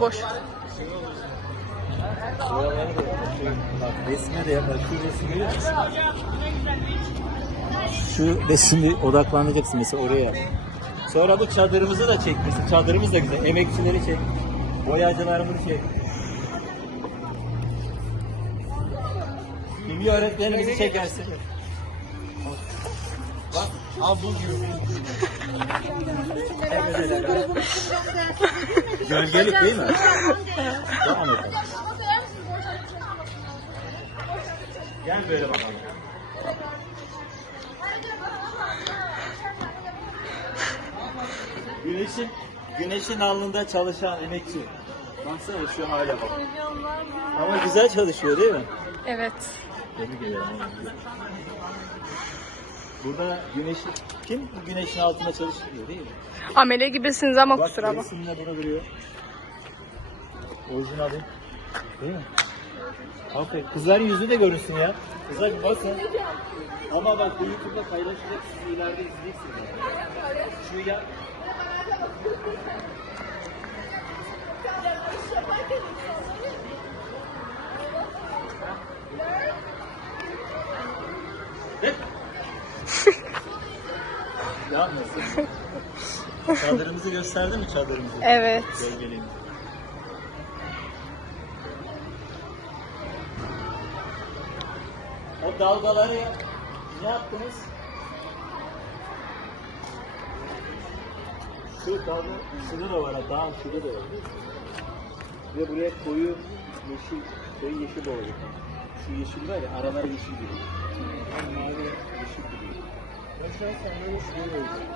Boş. Resme de yapar. Şu resmi görüyor musun? Şu resimde odaklanacaksın mesela oraya. Sonra bu çadırımızı da çek. Mesela çadırımız da güzel. Emekçileri çek. Boyacılarımızı çek. Kimya öğretmenimizi çekersin. Bak, al bu gibi. Gölgelik değil mi? Devam et. Gel böyle bakalım. Güneşin güneşin alnında çalışan emekçi. Baksana şu hale bak. Ama güzel çalışıyor değil mi? Evet. Tebrik ederim. Burada güneşi kim güneşin altında çalışıyor değil mi? Amele gibisiniz ama Bak kusura bakma. resimde burada duruyor. Orijinali. Değil mi? Aferin. Kızların yüzü de görünsün ya. Kızlar bir bakın. Ama bak bu YouTube'da paylaşacak siz ileride izleyeceksiniz. yani. Şu ya. Ne yapmasın? Çadırımızı gösterdi mi çadırımızı? Evet. Gölgeliğimizi. O dalgaları ne yaptınız? Şu dalga, şurada da var daha şurada da var. Ve buraya koyu yeşil, koyu yeşil oldu. Şu yeşil var ya, aralar yeşil gibi. Yani mavi yeşil